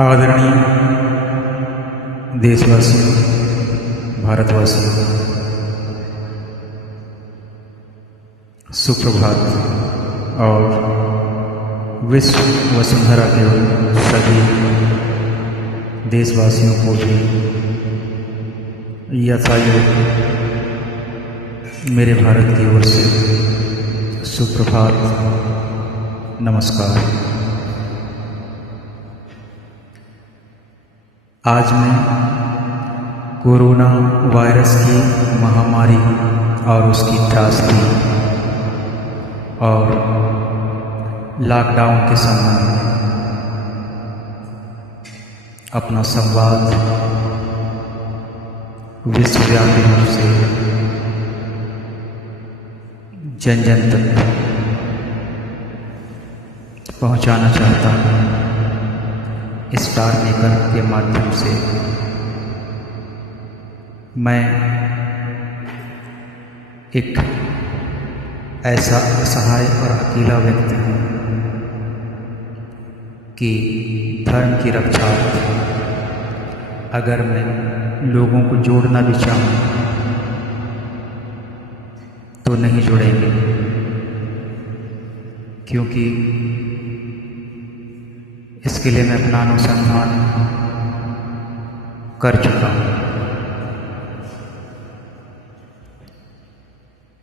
आदरणीय देशवासियों, भारतवासियों, सुप्रभात। और विश्व वसुंधरा के सभी देशवासियों को भी यथायोग्य मेरे भारत की ओर से सुप्रभात, नमस्कार। आज मैं कोरोना वायरस की महामारी और उसकी त्रासदी और लॉकडाउन के संबंध में अपना संवाद विश्वव्यापी रूप से जन जन तक पहुंचाना चाहता हूँ स्टार मेकर के माध्यम से। मैं एक ऐसा असहाय और अकेला व्यक्ति हूँ कि धर्म की रक्षा अगर मैं लोगों को जोड़ना भी चाहूँ तो नहीं जुड़ेंगे, क्योंकि इसके लिए मैं अपना अनुसंधान कर चुका हूँ।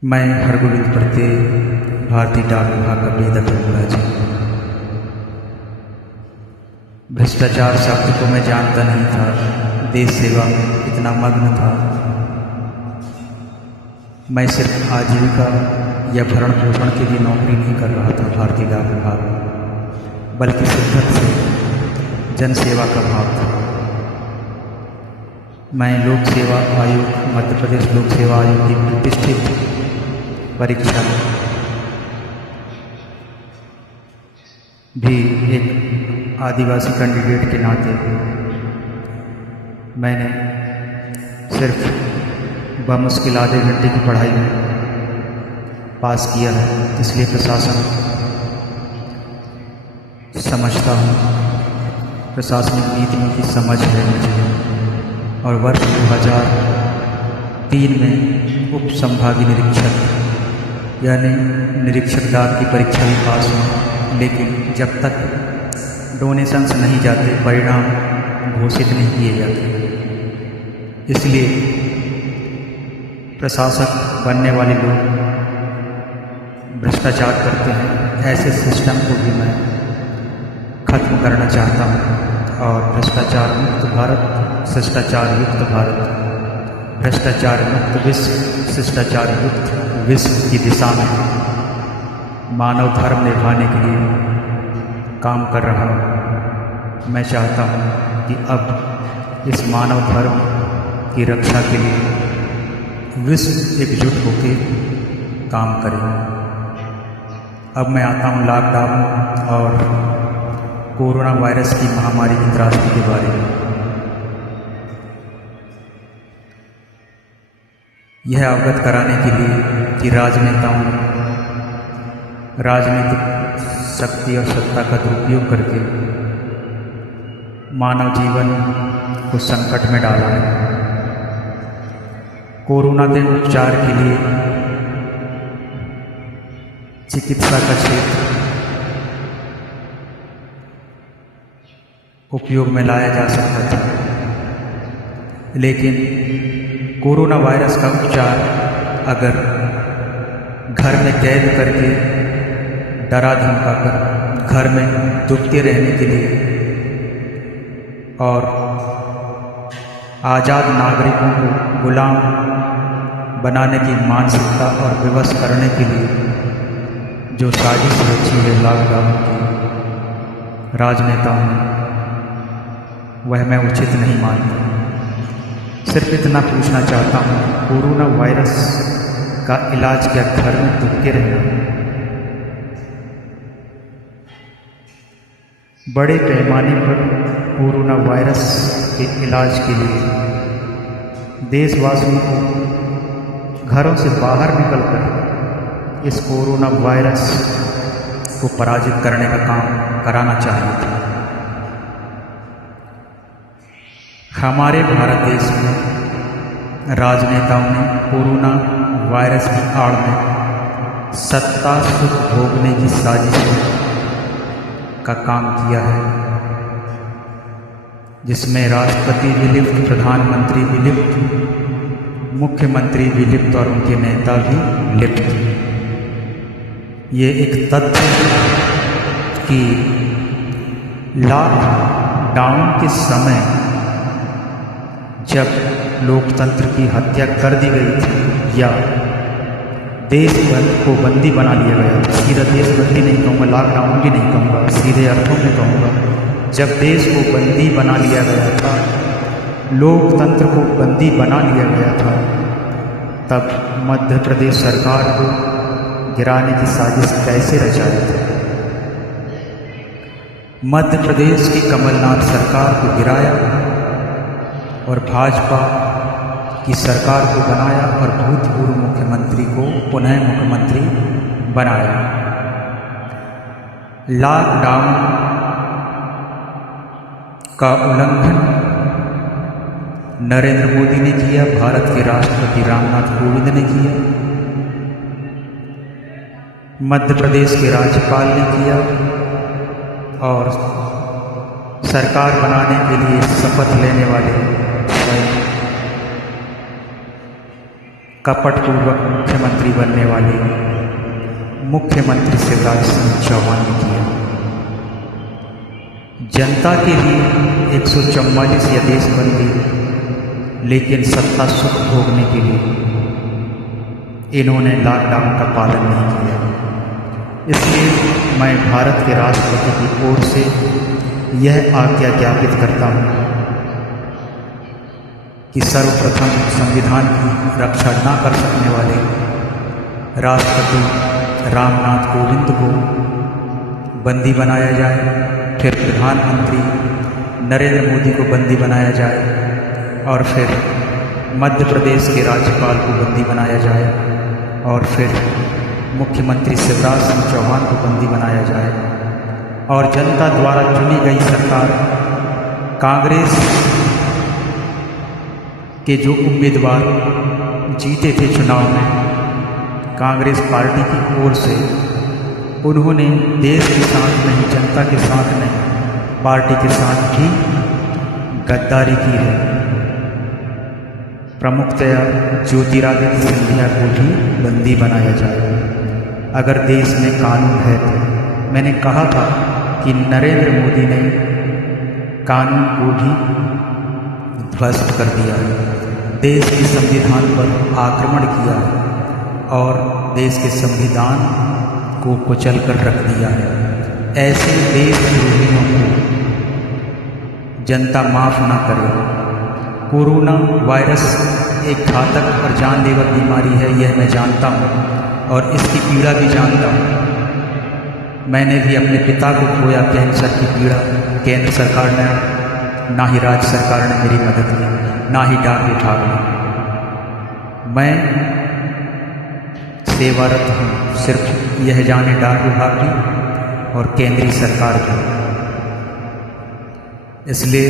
मैं हरगोविंद प्रत्यय भारतीय डाक विभाग का वेदक जी। भ्रष्टाचार शब्द को मैं जानता नहीं था, देश सेवा में इतना मग्न था। मैं सिर्फ आजीविका या भरण पोषण के लिए नौकरी नहीं कर रहा था भारतीय डाक विभाग में, बल्कि शिद्दत से जन सेवा का भाव था। मैं लोक सेवा आयोग, मध्य प्रदेश लोक सेवा आयोग की प्रतिष्ठित परीक्षा भी एक आदिवासी कैंडिडेट के नाते मैंने सिर्फ बमुश्किल आधे घंटे की पढ़ाई में पास किया है। इसलिए प्रशासन समझता हूँ, प्रशासनिक नीतियों की समझ है मुझे। और वर्ष 2003 में उप संभागीय निरीक्षक यानी निरीक्षक डाक की परीक्षा भी पास हुई, लेकिन जब तक डोनेशंस नहीं जाते परिणाम घोषित नहीं किए जाते। इसलिए प्रशासक बनने वाले लोग भ्रष्टाचार करते हैं। ऐसे सिस्टम को भी मैं खत्म करना चाहता हूँ और भ्रष्टाचार मुक्त भारत, शिष्टाचार युक्त भारत, भ्रष्टाचार मुक्त विश्व, शिष्टाचार युक्त विश्व की दिशा में मानव धर्म निभाने के लिए काम कर रहा हूँ। मैं चाहता हूँ कि अब इस मानव धर्म की रक्षा के लिए विश्व एकजुट होकर काम करें। अब मैं आता हूँ लॉकडाउन और कोरोना वायरस की महामारी की त्रासदी के बारे में। यह अवगत कराने के लिए कि राजनेताओं राजनीतिक शक्ति और सत्ता का दुरुपयोग करके मानव जीवन को संकट में डाला है। कोरोना के उपचार के लिए चिकित्सा का क्षेत्र उपयोग में लाया जा सकता था, लेकिन कोरोना वायरस का उपचार अगर घर में कैद करके डरा धमकाकर घर में दुबके रहने के लिए और आज़ाद नागरिकों को गुलाम बनाने की मानसिकता और विवश करने के लिए जो साजिश रची है लॉकडाउन की राजनेताओं ने, वह मैं उचित नहीं मानता। सिर्फ इतना पूछना चाहता हूँ, कोरोना वायरस का इलाज क्या घर में दुबके रहना? बड़े पैमाने पर कोरोना वायरस के इलाज के लिए देशवासियों को घरों से बाहर निकलकर इस कोरोना वायरस को पराजित करने का काम कराना चाहिए था। हमारे भारत देश में राजनेताओं ने कोरोना वायरस की आड़ में सत्ता सुख भोगने की साजिश का काम किया है, जिसमें राष्ट्रपति विलिप्त, प्रधानमंत्री विलिप्त, मुख्यमंत्री विलिप्त और उनके नेता भी लिप्त। ये एक तथ्य कि लॉकडाउन के समय जब लोकतंत्र की हत्या कर दी गई थी या देश को बंदी बना लिया गया, सीधा देशबंदी नहीं कहूँगा, लॉकडाउन भी नहीं कहूँगा, सीधे अर्थों में कहूँगा, जब देश को बंदी बना लिया गया था, लोकतंत्र को बंदी बना लिया गया था, तब मध्य प्रदेश सरकार को गिराने की साजिश कैसे रचाई थी। मध्य प्रदेश की कमलनाथ सरकार को गिराया और भाजपा की सरकार को बनाया और भूतपूर्व मुख्यमंत्री को पुनः मुख्यमंत्री बनाया। लॉकडाउन का उल्लंघन नरेंद्र मोदी ने किया, भारत के राष्ट्रपति रामनाथ कोविंद ने किया, मध्य प्रदेश के राज्यपाल ने किया और सरकार बनाने के लिए शपथ लेने वाले कपटपूर्वक मुख्यमंत्री बनने वाले मुख्यमंत्री शिवराज सिंह चौहान ने किया। जनता के लिए 144 या देशबंदी, लेकिन सत्ता सुख भोगने के लिए इन्होंने लॉकडाउन का पालन नहीं किया। इसलिए मैं भारत के राष्ट्रपति की ओर से यह आज्ञा ज्ञापित करता हूँ कि सर्वप्रथम संविधान की रक्षा न कर सकने वाले राष्ट्रपति रामनाथ कोविंद को बंदी बनाया जाए, फिर प्रधानमंत्री नरेंद्र मोदी को बंदी बनाया जाए और फिर मध्य प्रदेश के राज्यपाल को बंदी बनाया जाए और फिर मुख्यमंत्री शिवराज सिंह चौहान को बंदी बनाया जाए और जनता द्वारा चुनी गई सरकार, कांग्रेस के जो उम्मीदवार जीते थे चुनाव में कांग्रेस पार्टी की ओर से, उन्होंने देश के साथ नहीं, जनता के साथ नहीं, पार्टी के साथ भी गद्दारी की है। प्रमुखतया ज्योतिरादित्य सिंधिया को भी बंदी बनाया जाए। अगर देश में कानून है तो मैंने कहा था कि नरेंद्र मोदी ने कानून को भी ध्वस्त कर दिया है, देश के संविधान पर आक्रमण किया है और देश के संविधान को कुचल कर रख दिया है। ऐसे देशद्रोहियों को जनता माफ़ ना करे। कोरोना वायरस एक घातक और जानलेवा बीमारी है, यह मैं जानता हूँ और इसकी पीड़ा भी जानता हूँ। मैंने भी अपने पिता को खोया, कैंसर की पीड़ा। केंद्र सरकार ने ना ही राज्य सरकार ने मेरी मदद की, ना ही डाक विभाग ने। मैं सेवारत हूँ, सिर्फ यह जाने डाक विभाग की और केंद्रीय सरकार की। इसलिए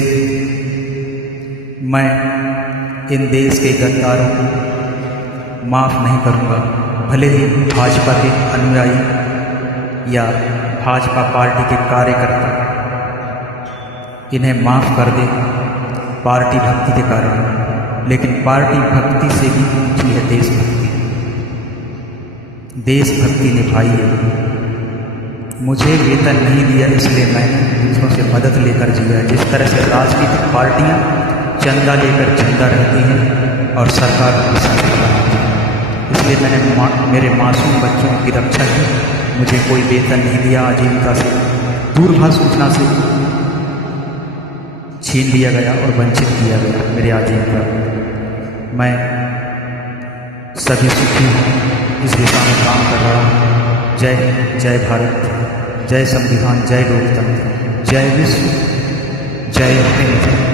मैं इन देश के गद्दारों को माफ़ नहीं करूँगा, भले ही भाजपा के अनुयायी या भाजपा पार्टी के कार्यकर्ता इन्हें माफ़ कर दे पार्टी भक्ति के कारण, लेकिन पार्टी भक्ति से भी ऊंची है देशभक्ति। देशभक्ति निभाई है। मुझे वेतन नहीं दिया, इसलिए मैंने दूसरों से मदद लेकर जिया। जिस तरह से राजनीतिक पार्टियां चंदा लेकर जिंदा रहती हैं और सरकार को संकट बनाती हैं, इसलिए मैंने मेरे मासूम बच्चों की रक्षा की। मुझे कोई वेतन नहीं दिया, आजीविका से, दूरभाष सूचना से छीन लिया गया और वंचित किया गया मेरे आजीविका। मैं सभी सुखी हूँ, इस दिशा में काम कर रहा हूँ। जय भारत, जय संविधान, जय लोकतंत्र, जय विश्व, जय हिंद।